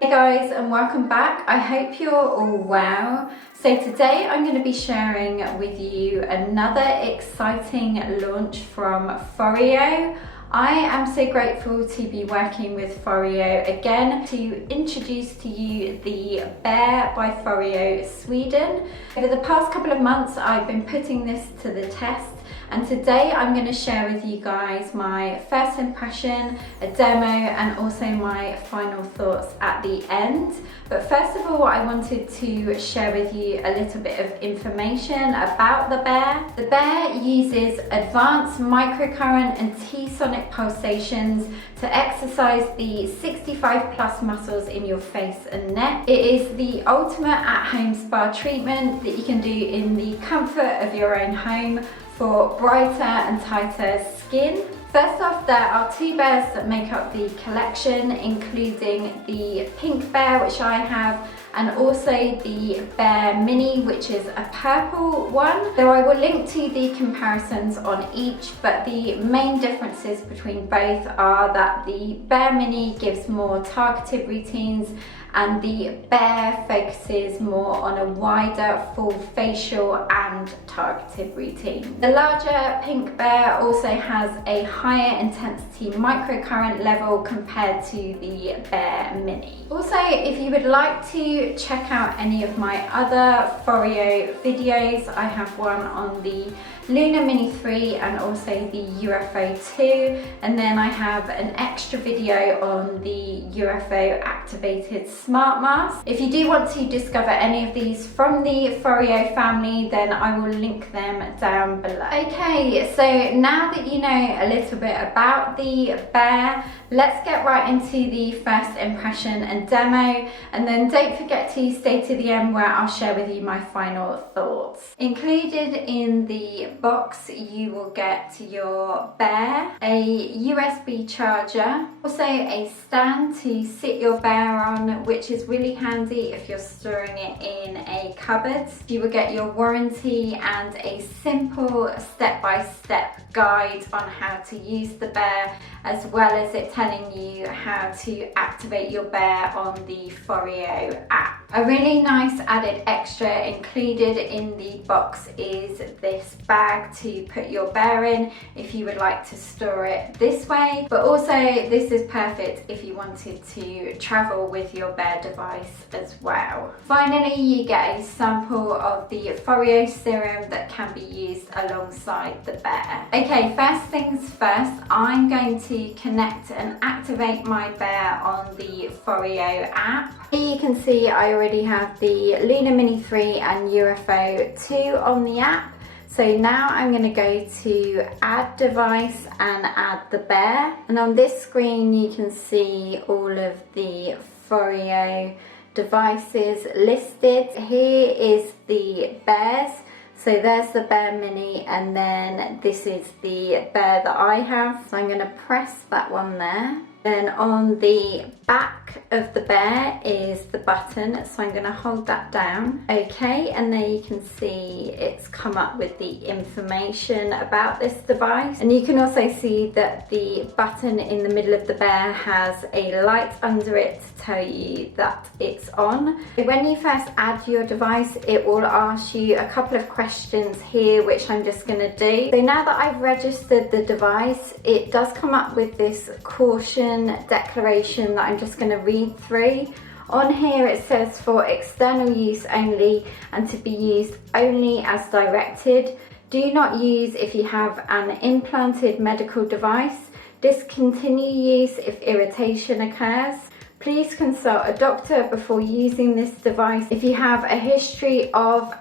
Hey guys, and welcome back. I hope you're all well. So today I'm going to be sharing with you another exciting launch from FOREO. I am so grateful to be working with FOREO again to introduce to you the Bear by FOREO Sweden. Over the past couple of months I've been putting this to the test, and today I'm going to share with you guys my first impression, a demo, and also my final thoughts at the end. But first of all, I wanted to share with you a little bit of information about the Bear. The Bear uses advanced microcurrent and T-sonic pulsations to exercise the 65 plus muscles in your face and neck. It is the ultimate at-home spa treatment that you can do in the comfort of your own home for brighter and tighter skin. First off, there are two bears that make up the collection, including the pink bear, which I have, and also the Bear Mini, which is a purple one. So I will link to the comparisons on each, but the main differences between both are that the Bear Mini gives more targeted routines and the Bear focuses more on a wider full facial and targeted routine. The larger pink bear also has a higher intensity microcurrent level compared to the Bear Mini. Also, if you would like to check out any of my other FOREO videos, I have one on the Luna Mini 3 and also the UFO 2, and then I have an extra video on the UFO activated smart mask. If you do want to discover any of these from the FOREO family, then I will link them down below. Okay, so now that you know a little bit about the Bear, let's get right into the first impression and demo, and then don't forget to stay to the end where I'll share with you my final thoughts. Included in the box you will get your Bear, a USB charger, also a stand to sit your Bear on, which is really handy if you're storing it in a cupboard. You will get your warranty and a simple step-by-step guide on how to use the Bear, as well as it telling you how to activate your Bear on the FOREO app. A really nice added extra included in the box is this bag to put your Bear in if you would like to store it this way, but also this is perfect if you wanted to travel with your Bear device as well. Finally, you get a sample of the FOREO serum that can be used alongside the Bear. Okay, first things first, I'm going to connect and activate my Bear on the FOREO app. Here you can see I already have the Luna Mini 3 and UFO 2 on the app. So now I'm going to go to add device and add the Bear. And on this screen you can see all of the FOREO devices listed. Here is the Bears. So there's the Bear Mini, and then this is the Bear that I have. So I'm going to press that one there. Then on the back of the Bear is the button, so I'm going to hold that down. Okay, and there you can see it's come up with the information about this device. And you can also see that the button in the middle of the Bear has a light under it to tell you that it's on. When you first add your device, it will ask you a couple of questions here, which I'm just going to do. So now that I've registered the device, it does come up with this caution declaration that I'm just going to read through. On here it says for external use only and to be used only as directed. Do not use if you have an implanted medical device. Discontinue use if irritation occurs. Please consult a doctor before using this device if you have a history of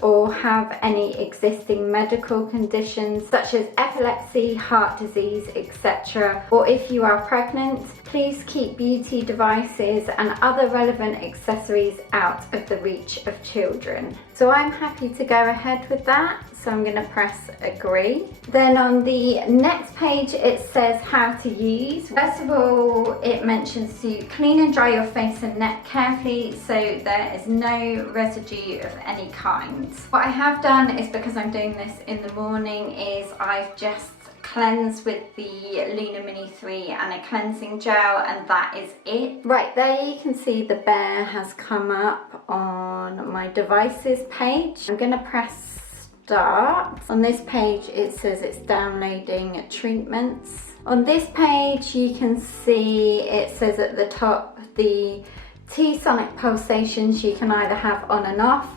or have any existing medical conditions such as epilepsy, heart disease, etc. Or if you are pregnant. Please keep beauty devices and other relevant accessories out of the reach of children. So I'm happy to go ahead with that. So I'm going to press agree. Then on the next page it says how to use. First of all, it mentions to clean and dry your face and neck carefully so there is no residue of any kind. What I have done is, because I'm doing this in the morning, is I've just cleanse with the Luna Mini 3 and a cleansing gel, and that is it. Right, there you can see the bear has come up on my devices page. I'm going to press start. On this page it says it's downloading treatments. On this page you can see it says at the top the T-sonic pulsations you can either have on and off,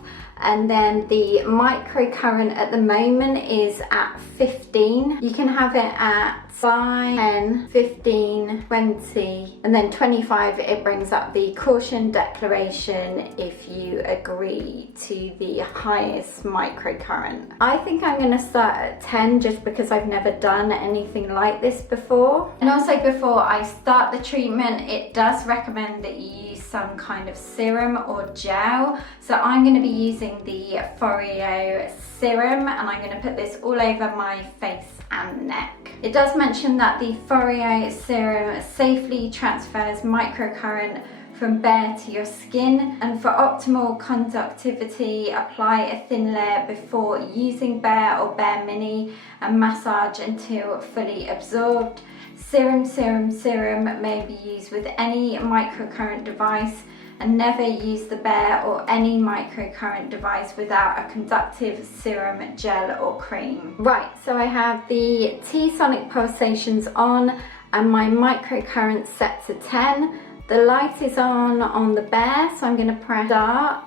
and then the microcurrent at the moment is at 15. You can have it at 5, 10, 15, 20, and then 25 it brings up the caution declaration if you agree to the highest microcurrent. I think I'm going to start at 10 just because I've never done anything like this before. And also before I start the treatment, it does recommend that you use some kind of serum or gel. So I'm going to be using the FOREO serum, and I'm going to put this all over my face and neck. It does mention that the FOREO serum safely transfers microcurrent from bare to your skin, and for optimal conductivity apply a thin layer before using bare or bare mini and massage until fully absorbed. Serum may be used with any microcurrent device, and never use the bare or any microcurrent device without a conductive serum, gel or cream. Right, so I have the T-sonic pulsations on and my microcurrent set to 10. The light is on the bear, so I'm going to press start.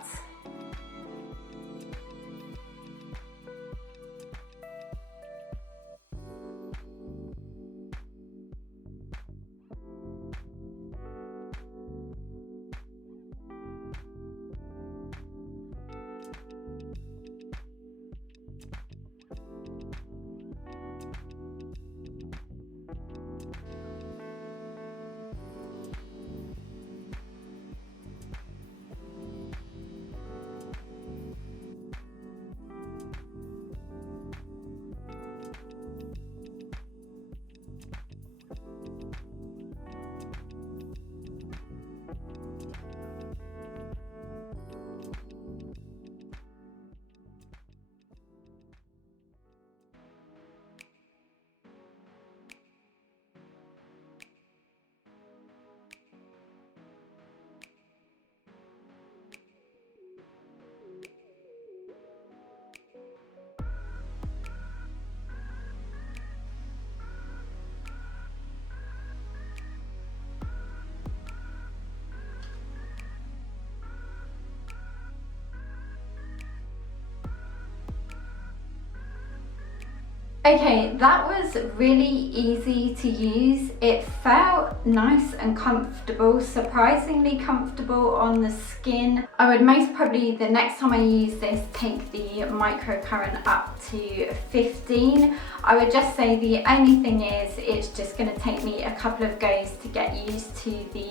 Okay, that was really easy to use. It felt nice and comfortable, surprisingly comfortable on the skin. I would most probably, the next time I use this, take the microcurrent up to 15. I would just say the only thing is it's just going to take me a couple of goes to get used to the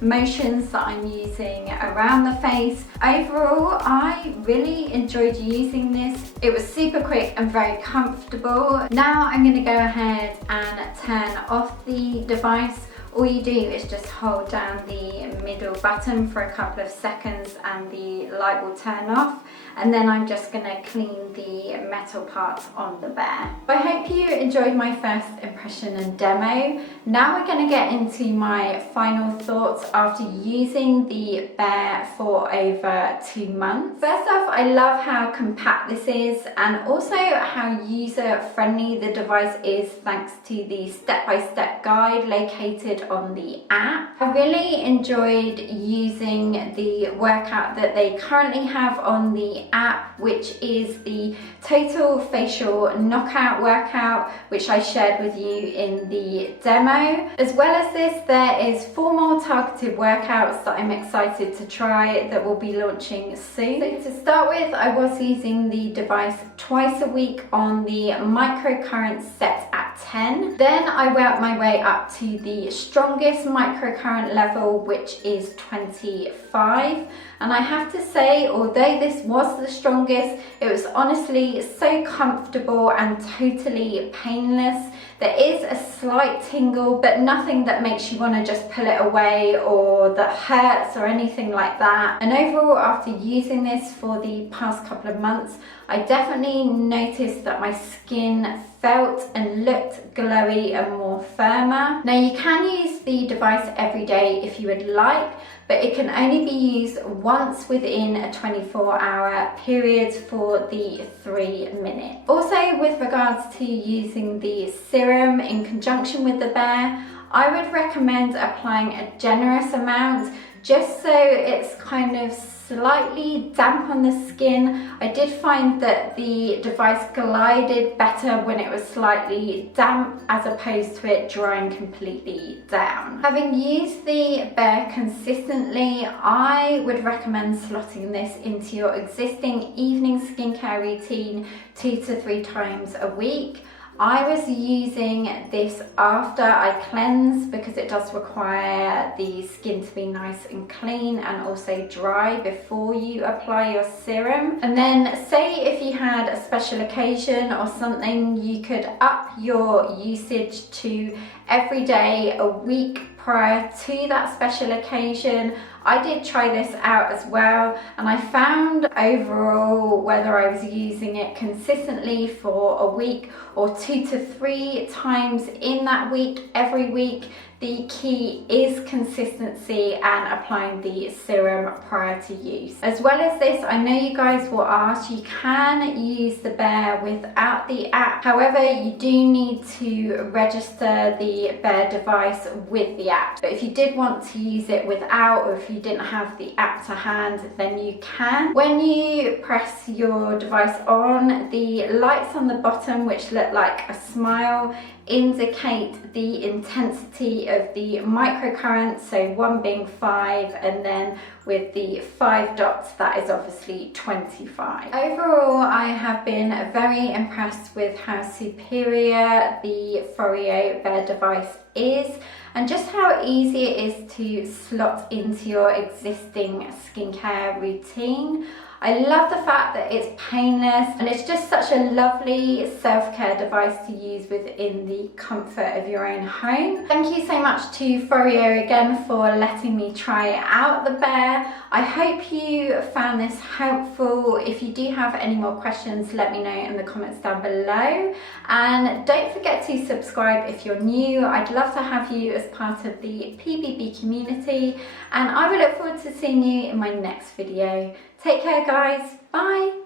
motions that I'm using around the face. Overall, I really enjoyed using this. It was super quick and very comfortable. Now I'm going to go ahead and turn off the device. All you do is just hold down the middle button for a couple of seconds and the light will turn off, and then I'm just going to clean the metal parts on the bear. I hope you enjoyed my first impression and demo. Now we're going to get into my final thoughts after using the bear for over 2 months. First off, I love how compact this is and also how user-friendly the device is thanks to the step-by-step guide located on the app. I really enjoyed using the workout that they currently have on the app, which is the total facial knockout workout, which I shared with you in the demo. As well as this, there is 4 more targeted workouts that I'm excited to try that will be launching soon. So to start with, I was using the device twice a week on the microcurrent set at 10. Then I worked my way up to the strongest microcurrent level, which is 25. And I have to say, although this was the strongest, it was honestly so comfortable and totally painless. There is a slight tingle, but nothing that makes you want to just pull it away or that hurts or anything like that. And overall, after using this for the past couple of months, I definitely noticed that my skin felt and looked glowy and more firmer. Now you can use the device every day if you would like, but it can only be used once within a 24-hour period for the 3 minutes. Also, with regards to using the serum in conjunction with the Bear, I would recommend applying a generous amount just so it's kind of slightly damp on the skin. I did find that the device glided better when it was slightly damp as opposed to it drying completely down. Having used the Bear consistently, I would recommend slotting this into your existing evening skincare routine 2 to 3 times a week. I was using this after I cleanse because it does require the skin to be nice and clean and also dry before you apply your serum. And then say if you had a special occasion or something, you could up your usage to every day a week prior to that special occasion. I did try this out as well, and I found overall, whether I was using it consistently for a week or 2 to 3 times in that week, every week, the key is consistency and applying the serum prior to use. As well as this, I know you guys will ask, you can use the Bear without the app. However, you do need to register the Bear device with the app. But if you did want to use it without, or if you didn't have the app to hand, then you can. When you press your device on, the lights on the bottom, which look like a smile, indicate the intensity of the microcurrent, so 1 being 5, and then with the 5 dots, that is obviously 25. Overall, I have been very impressed with how superior the FOREO Bear device is, and just how easy it is to slot into your existing skincare routine. I love the fact that it's painless, and it's just such a lovely self-care device to use within the comfort of your own home. Thank you so much to FOREO again for letting me try out the Bear. I hope you found this helpful. If you do have any more questions, let me know in the comments down below. And don't forget to subscribe if you're new. I'd love to have you as part of the PBB community, and I will look forward to seeing you in my next video. Take care guys, bye!